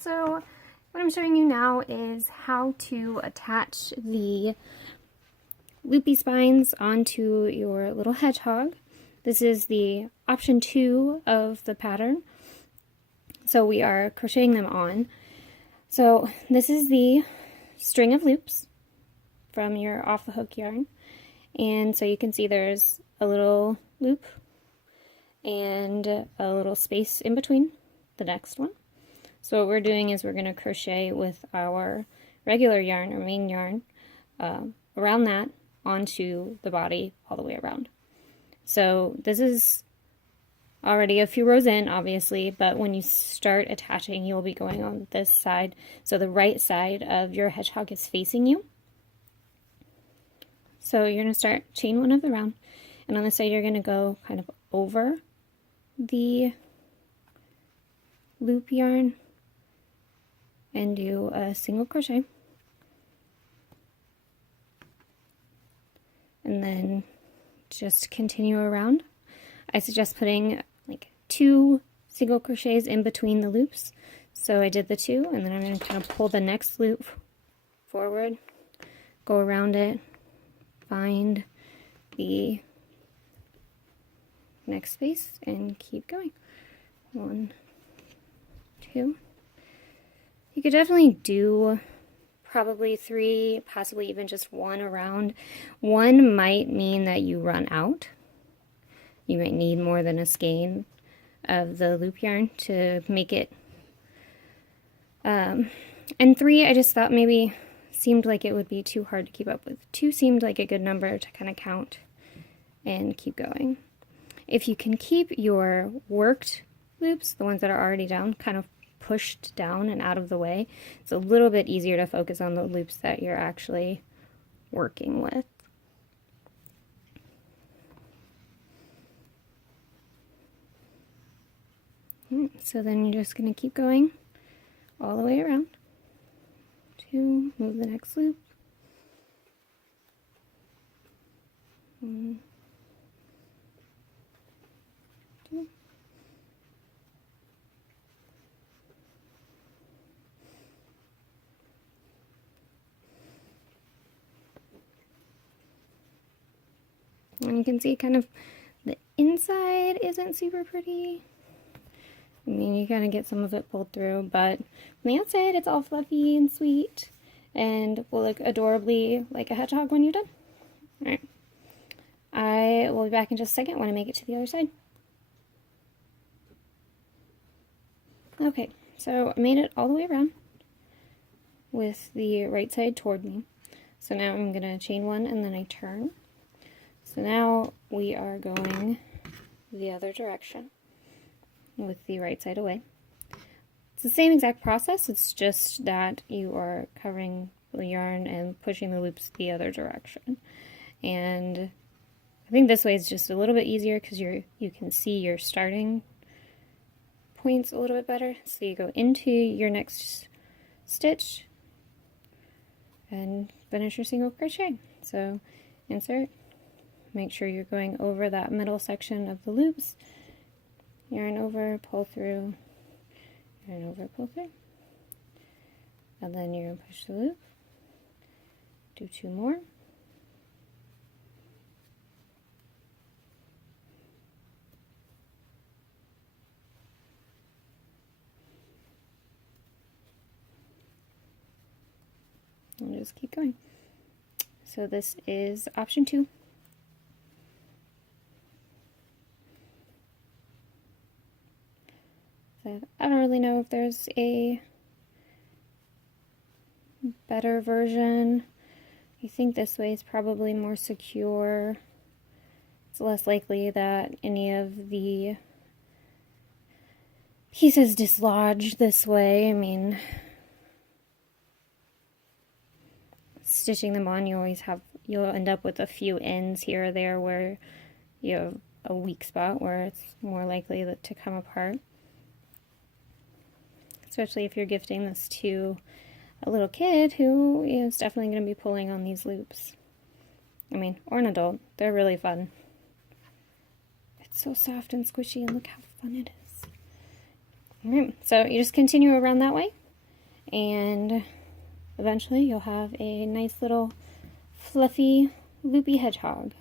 So what I'm showing you now is how to attach the loopy spines onto your little hedgehog. This is the option 2 of the pattern. So we are crocheting them on. So this is the string of loops from your off the hook yarn. And so you can see there's a little loop and a little space in between the next one. So what we're doing is we're going to crochet with our regular yarn or main yarn around that onto the body all the way around. So this is already a few rows in, obviously, but when you start attaching, you'll be going on this side. So the right side of your hedgehog is facing you. So you're going to start chain one of the round, and on this side you're going to go kind of over the loop yarn and do a single crochet, and then just continue around. I suggest putting like 2 single crochets in between the loops. So I did the 2, and then I'm going to kind of pull the next loop forward, go around it, find the next space, and keep going. 1, 2. You could definitely do probably 3, possibly even just 1 around. 1 might mean that you run out. You might need more than a skein of the loop yarn to make it. And 3, I just thought maybe seemed like it would be too hard to keep up with. 2 seemed like a good number to kind of count and keep going. If you can keep your worked loops, the ones that are already down, kind of pushed down and out of the way, it's a little bit easier to focus on the loops that you're actually working with. So then you're just going to keep going all the way around to move the next loop. 1, 2. And you can see kind of the inside isn't super pretty. I mean, you kind of get some of it pulled through, but on the outside it's all fluffy and sweet and will look adorably like a hedgehog when you're done. Alright, I will be back in just a second when I make it to the other side. Okay, so I made it all the way around with the right side toward me. So now I'm going to chain 1 and then I turn. So now we are going the other direction with the right side away. It's the same exact process, it's just that you are covering the yarn and pushing the loops the other direction. And I think this way is just a little bit easier because you can see your starting points a little bit better. So you go into your next stitch and finish your single crochet. So insert, make sure you're going over that middle section of the loops, yarn over, pull through, yarn over, pull through, and then you're going to push the loop, do 2 more, and just keep going. So this is option 2. I don't really know if there's a better version. I think this way is probably more secure. It's less likely that any of the pieces dislodge this way. I mean, stitching them on, you'll end up with a few ends here or there where you have a weak spot where it's more likely to come apart. Especially if you're gifting this to a little kid who is definitely going to be pulling on these loops. I mean, or an adult. They're really fun. It's so soft and squishy, and look how fun it is. Alright, so you just continue around that way, and eventually you'll have a nice little fluffy loopy hedgehog.